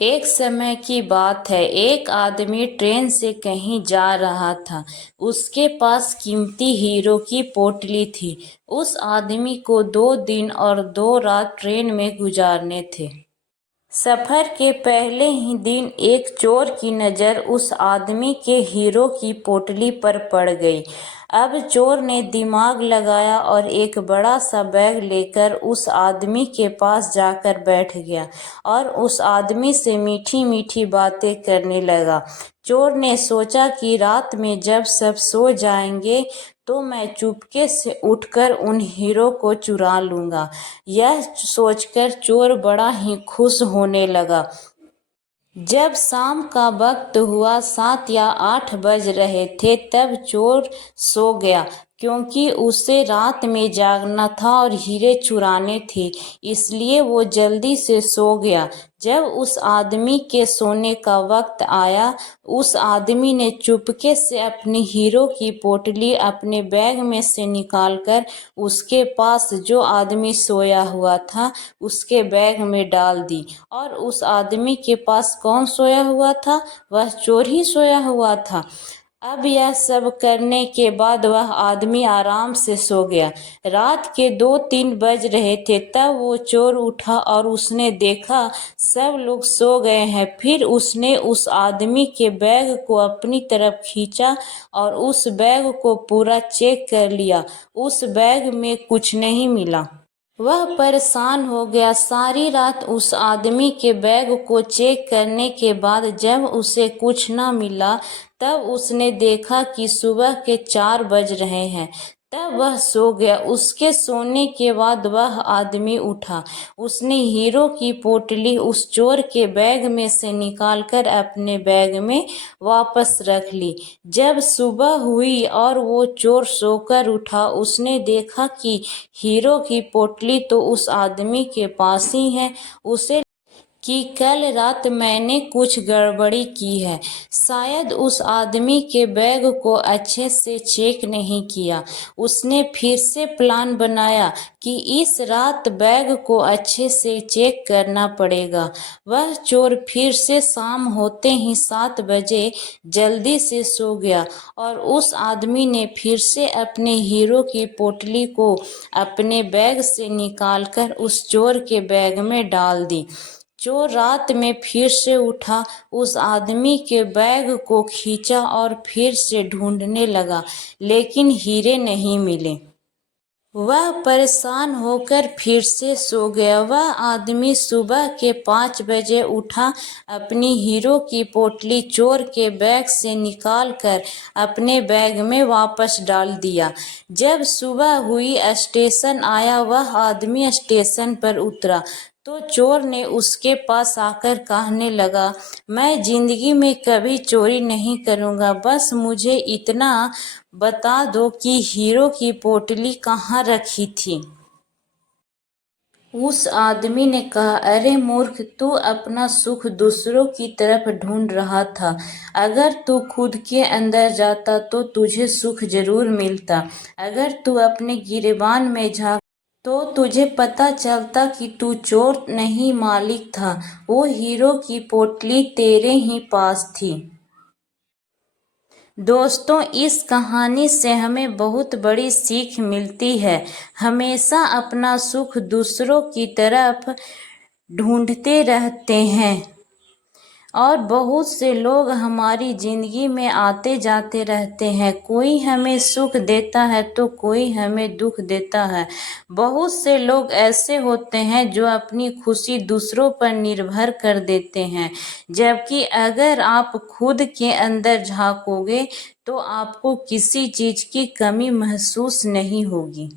एक समय की बात है, एक आदमी ट्रेन से कहीं जा रहा था। उसके पास कीमती हीरो की पोटली थी। उस आदमी को 2 दिन और 2 रात ट्रेन में गुजारने थे। सफर के पहले ही दिन एक चोर की नज़र उस आदमी के हीरो की पोटली पर पड़ गई। अब चोर ने दिमाग लगाया और एक बड़ा सा बैग लेकर उस आदमी के पास जाकर बैठ गया और उस आदमी से मीठी मीठी बातें करने लगा। चोर ने सोचा कि रात में जब सब सो जाएंगे तो मैं चुपके से उठकर उन हीरो को चुरा लूंगा। यह सोचकर चोर बड़ा ही खुश होने लगा। जब शाम का वक्त हुआ, 7 या 8 बज रहे थे, तब चोर सो गया क्योंकि उसे रात में जागना था और हीरे चुराने थे, इसलिए वो जल्दी से सो गया। जब उस आदमी के सोने का वक्त आया, उस आदमी ने चुपके से अपनी हीरो की पोटली अपने बैग में से निकालकर उसके पास जो आदमी सोया हुआ था उसके बैग में डाल दी। और उस आदमी के पास कौन सोया हुआ था? वह चोर ही सोया हुआ था। अब यह सब करने के बाद वह आदमी आराम से सो गया। रात के 2-3 बज रहे थे, तब वो चोर उठा और उसने देखा सब लोग सो गए हैं। फिर उसने उस आदमी के बैग को अपनी तरफ खींचा और उस बैग को पूरा चेक कर लिया। उस बैग में कुछ नहीं मिला। वह परेशान हो गया। सारी रात उस आदमी के बैग को चेक करने के बाद जब उसे कुछ न मिला, तब उसने देखा कि सुबह के 4 बज रहे हैं। तब वह सो गया। उसके सोने के बाद वह आदमी उठा। उसने हीरो की पोटली उस चोर के बैग में से निकालकर अपने बैग में वापस रख ली। जब सुबह हुई और वो चोर सोकर उठा, उसने देखा कि हीरो की पोटली तो उस आदमी के पास ही है। उसे कि कल रात मैंने कुछ गड़बड़ी की है। शायद उस आदमी के बैग को अच्छे से चेक नहीं किया। उसने फिर से प्लान बनाया कि इस रात बैग को अच्छे से चेक करना पड़ेगा। वह चोर फिर से शाम होते ही 7 बजे जल्दी से सो गया और उस आदमी ने फिर से अपने हीरो की पोटली को अपने बैग से निकालकर उस चोर के बैग में डाल दी। चोर रात में फिर से उठा, उस आदमी के बैग को खींचा और फिर से ढूंढने लगा, लेकिन हीरे नहीं मिले। वह परेशान होकर फिर से सो गया। वह आदमी सुबह के 5 बजे उठा, अपनी हीरो की पोटली चोर के बैग से निकालकर अपने बैग में वापस डाल दिया। जब सुबह हुई, स्टेशन आया। वह आदमी स्टेशन पर उतरा तो चोर ने उसके पास आकर कहने लगा, मैं जिंदगी में कभी चोरी नहीं करूँगा, बस मुझे इतना बता दो कि हीरो की पोटली कहाँ रखी थी। उस आदमी ने कहा, अरे मूर्ख, तू अपना सुख दूसरों की तरफ ढूंढ रहा था। अगर तू खुद के अंदर जाता तो तुझे सुख जरूर मिलता। अगर तू अपने गिरेबान में झांक तो तुझे पता चलता कि तू चोर नहीं मालिक था। वो हीरो की पोटली तेरे ही पास थी। दोस्तों, इस कहानी से हमें बहुत बड़ी सीख मिलती है। हमेशा अपना सुख दूसरों की तरफ ढूंढते रहते हैं और बहुत से लोग हमारी जिंदगी में आते जाते रहते हैं। कोई हमें सुख देता है तो कोई हमें दुख देता है। बहुत से लोग ऐसे होते हैं जो अपनी खुशी दूसरों पर निर्भर कर देते हैं, जबकि अगर आप खुद के अंदर झांकोगे तो आपको किसी चीज की कमी महसूस नहीं होगी।